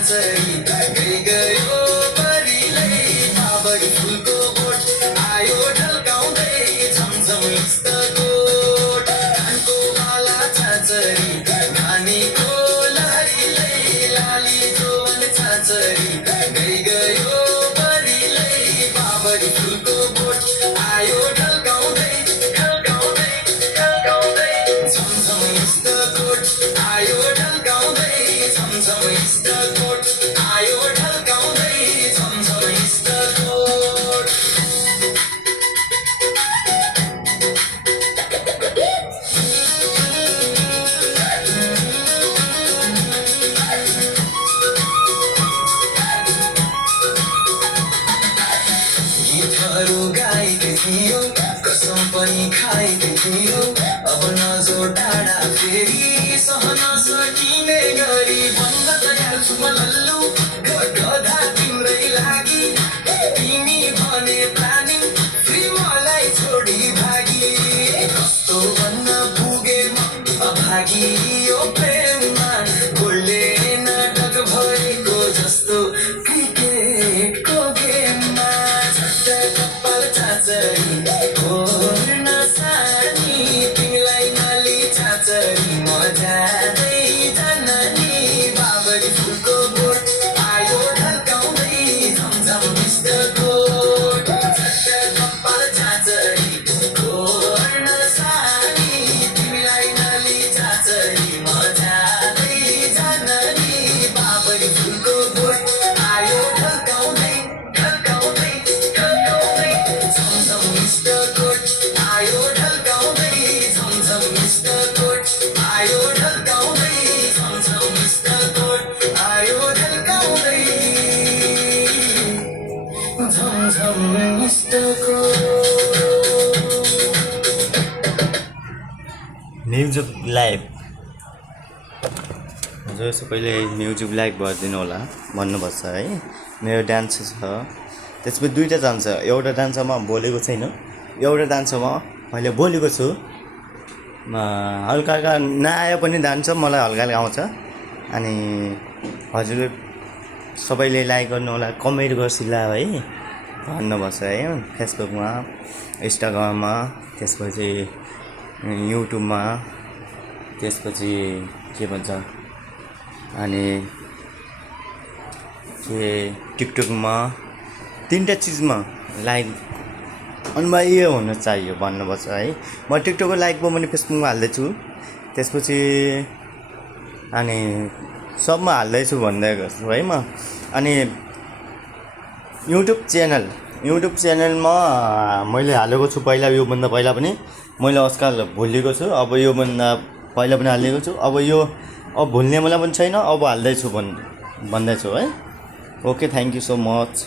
छाछरी गई गयो परिलै बाबरी फुलको बोट आयो ढल्काउँदै झमझम इष्टकोट कानको माला छाछरी नानीको लहरीलै लाली जोवन छाछरी गई गयो परिलै बाबरी फुलको बोट आयो ढल्काउँदै ढल्काउँदै ढल्काउँदै झमझम इष्टकोट आयो ढल्काउँदै झमझम इष्टकोट आयो ढल्काउँदै झमझम इष्टकोट गीतहरू गाइदै थियो कसम पनि खाइदै थियो अब नजर टाढा फेरि सहन सकिने गरी बन्द गइहाल्छु म लल्लु गधा तिम्रै लागि तिमी भने प्लानिङ फेरि मलाई छोडी भागी कस्तो भन्न पुगे म अभागी यो प्रेममा गोलले नाटक भएको जस्तो क्रिकेटको गेममा कपाल छाछरी घोर्न सानी तिमीलाई नली छाछरी म जाँदै जान्नी बाबरी फुलको बोट आयो ढल्काउँदै झमझम इष्टकोट कपाल छाछरी घोर्न सानी तिमीलाई नली छाछरी म जाँदै जान्नी बाबरी फुलको बोट आयो ढल्काउँदै ढल्काउँदै ढल्काउँदै झमझम इष्टकोट आयो ढल्काउँदै झमझम इष्टकोट आयो ढल्काउँदै झमझम इष्टकोट आयो ढल्काउँदै झमझम इष्टकोट म्युजिक लाइभ हजुर सबैले म्युजिक लाइभ गरिदिनु होला भन्नुपर्छ है मेरो डान्स छ त्यसपछि दुईवटा डान्स छ एउटा डान्समा बोलेको छैन एउटा डान्समा मैले बोलेको छु हल्का हल्का नआए पनि डान्स मलाई हल्का हल्का आउँछ अनि हजुरले सबैले लाइक गर्नु होला कमेन्ट गर्छिला है भन्नुपर्छ है फेसबुकमा इन्स्टाग्राममा त्यसपछि युट्युबमा त्यसपछि के भन्छ अनि के टिकटकमा तीनवटा चिजमा लाइक अनिवार्य हुन चाहियो भन्नुपर्छ है म टिकटकको लाइकमा पनि फेसबुकमा हाल्दैछु त्यसपछि अनि सबमा हाल्दैछु भन्दै गर्छु है म अनि युट्युब च्यानलमा मैले हालेको छु पहिला योभन्दा पहिला पनि मैले आजकल भुलेको छु अब योभन्दा पहिला पनि हालेको छु अब भुल्ने मलाई पनि छैन अब हाल्दैछु भन्दैछु है okay thank you so much